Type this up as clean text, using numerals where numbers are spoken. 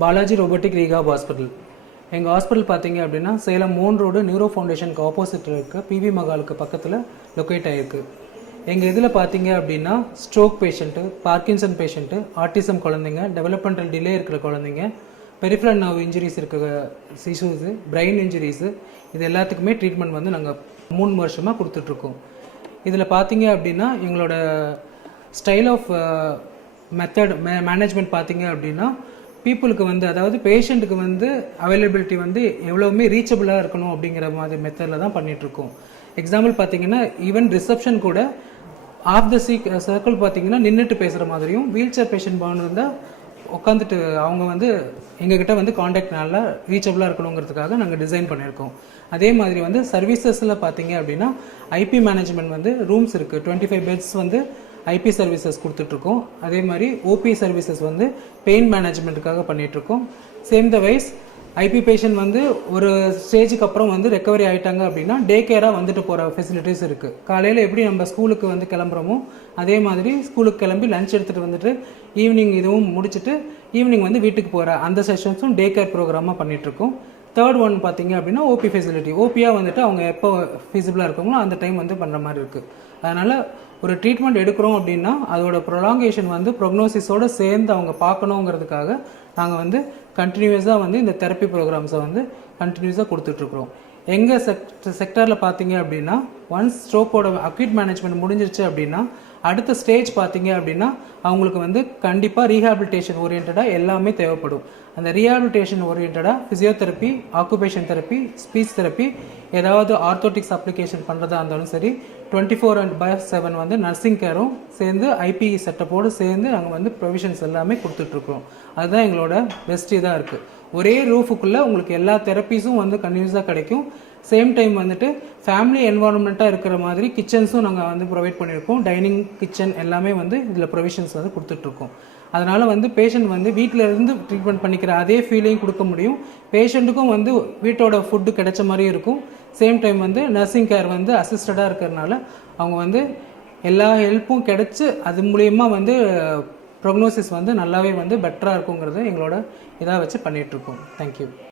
Balaji robotic rehab hospital. எங்கள் hospital பார்த்தீங்க அப்படின்னா சேலம் மோன் ரோடு நியூரோ ஃபவுண்டேஷனுக்கு ஆப்போசிட்டில் இருக்க பிவி மகாலுக்கு பக்கத்தில் லொக்கேட் ஆகிருக்கு. எங்கள் இதில் பார்த்தீங்க அப்படின்னா stroke patient, Parkinson patient, autism குழந்தைங்க, டெவலப்மெண்டல் டிலே இருக்கிற குழந்தைங்க, பெரிஃபரல் நர்வ் இன்ஜுரிஸ் இருக்கிற சிசூஸு, பிரெயின் இன்ஜுரிஸு, இது எல்லாத்துக்குமே ட்ரீட்மெண்ட் வந்து நாங்கள் 3 வருஷமாக கொடுத்துட்ருக்கோம். இதில் பார்த்தீங்க அப்படின்னா எங்களோட ஸ்டைல் ஆஃப் மெத்தட் மேனேஜ்மெண்ட் பார்த்தீங்க அப்படின்னா பீப்புளுக்கு வந்து, அதாவது பேஷண்ட்டுக்கு வந்து அவைலபிலிட்டி வந்து எவ்வளவுமே ரீச்சபிளாக இருக்கணும் அப்படிங்கிற மாதிரி மெத்தடில் தான் பண்ணிகிட்ருக்கோம். எக்ஸாம்பிள் பார்த்தீங்கன்னா ஈவன் ரிசப்ஷன் கூட ஆஃப் த சர்க்கிள் பார்த்தீங்கன்னா நின்றுட்டு பேசுகிற மாதிரியும், வீல் சேர் பேஷண்ட் பவுன் இருந்தால் உட்காந்துட்டு அவங்க வந்து எங்ககிட்ட வந்து காண்டாக்ட் நல்லா ரீச்சபிளாக இருக்கணுங்கிறதுக்காக நாங்கள் டிசைன் பண்ணியிருக்கோம். அதே மாதிரி வந்து சர்வீசஸில் பார்த்தீங்க அப்படின்னா ஐபி மேனேஜ்மெண்ட் வந்து ரூம்ஸ் இருக்குது, 25 பெட்ஸ் வந்து ஐபி சர்வீசஸ் கொடுத்துட்ருக்கோம். அதே மாதிரி ஓபி சர்வீசஸ் வந்து பெயின் மேனேஜ்மெண்ட்டுக்காக பண்ணிகிட்ருக்கோம். Same the wise IP patient வந்து ஒரு ஸ்டேஜுக்கு அப்புறம் வந்து ரெக்கவரி ஆகிட்டாங்க அப்படின்னா டே கேராக வந்துட்டு போகிற ஃபெசிலிட்டிஸ் இருக்குது. காலையில் எப்படி நம்ம ஸ்கூலுக்கு வந்து கிளம்புறோமோ அதே மாதிரி ஸ்கூலுக்கு கிளம்பி லஞ்ச் எடுத்துகிட்டு வந்துட்டு ஈவினிங் இதுவும் முடிச்சுட்டு ஈவினிங் வந்து வீட்டுக்கு போகிற அந்த செஷன்ஸும் டே கேர் ப்ரோக்ராமாக பண்ணிகிட்ருக்கோம். தேர்ட் ஒன் பார்த்தீங்க அப்படின்னா ஓபி ஃபெசிலிட்டி. ஓபியாக வந்துட்டு அவங்க எப்போ ஃபீஸிபிளாக இருக்காங்களோ அந்த டைம் வந்து பண்ணுற மாதிரி இருக்குது. அதனால் ஒரு ட்ரீட்மெண்ட் எடுக்கிறோம் அப்படின்னா அதோட ப்ரொலாங்கேஷன் வந்து ப்ரொக்னோசிஸோடு சேர்ந்து அவங்க பார்க்கணுங்கிறதுக்காக நாங்கள் வந்து கண்டினியூஸாக வந்து இந்த தெரப்பி ப்ரோக்ராம்ஸை வந்து கண்டினியூஸாக கொடுத்துட்ருக்குறோம். எங்கள் செக்டரில் பார்த்தீங்க அப்படின்னா ஒன்ஸ் ஸ்ட்ரோக்கோட அக்யூட் மேனேஜ்மெண்ட் முடிஞ்சிருச்சு அப்படின்னா அடுத்த ஸ்டேஜ் பார்த்தீங்க அப்படின்னா அவங்களுக்கு வந்து கண்டிப்பாக ரீஹாபிலிட்டேஷன் ஓரியன்டாக எல்லாமே தேவைப்படும். அந்த ரீஹாபிலிட்டேஷன் ஓரியன்டாக physiotherapy, occupation therapy, speech therapy, ஏதாவது ஆர்த்தோட்டிக்ஸ் அப்ளிகேஷன் பண்ணுறதா இருந்தாலும் சரி, 24/7 வந்து நர்சிங் கேரும் சேர்ந்து ஐபி செட்டப்போடு சேர்ந்து நாங்கள் வந்து ப்ரொவிஷன்ஸ் எல்லாமே கொடுத்துட்ருக்குறோம். அதுதான் எங்களோட பெஸ்ட் இதாக இருக்குது. ஒரே ரூஃபுக்குள்ளே உங்களுக்கு எல்லா தெரப்பீஸும் வந்து கன்டினியூஸாக கிடைக்கும். சேம் டைம் வந்துட்டு ஃபேமிலி என்வாரன்மெண்ட்டாக இருக்கிற மாதிரி கிச்சன்ஸும் நாங்கள் வந்து ப்ரொவைட் பண்ணியிருக்கோம். டைனிங், கிச்சன் எல்லாமே வந்து இதில் ப்ரொவிஷன்ஸ் வந்து கொடுத்துட்ருக்கோம். அதனால் வந்து பேஷண்ட் வந்து வீட்டில் இருந்து ட்ரீட்மெண்ட் பண்ணிக்கிற அதே ஃபீலையும் கொடுக்க முடியும். பேஷண்ட்டுக்கும் வந்து வீட்டோட ஃபுட்டு கிடைச்ச மாதிரியும் இருக்கும். சேம் டைம் வந்து நர்சிங் கேர் வந்து அசிஸ்டடாக இருக்கிறதுனால அவங்க வந்து எல்லா ஹெல்ப்பும் கிடைச்சி அது மூலயமா வந்து ப்ரொக்னோசிஸ் வந்து நல்லாவே வந்து பெட்டராக இருக்குங்கிறது எங்களோட இதாக வச்சு பண்ணிகிட்ருக்கோம். தேங்க்யூ.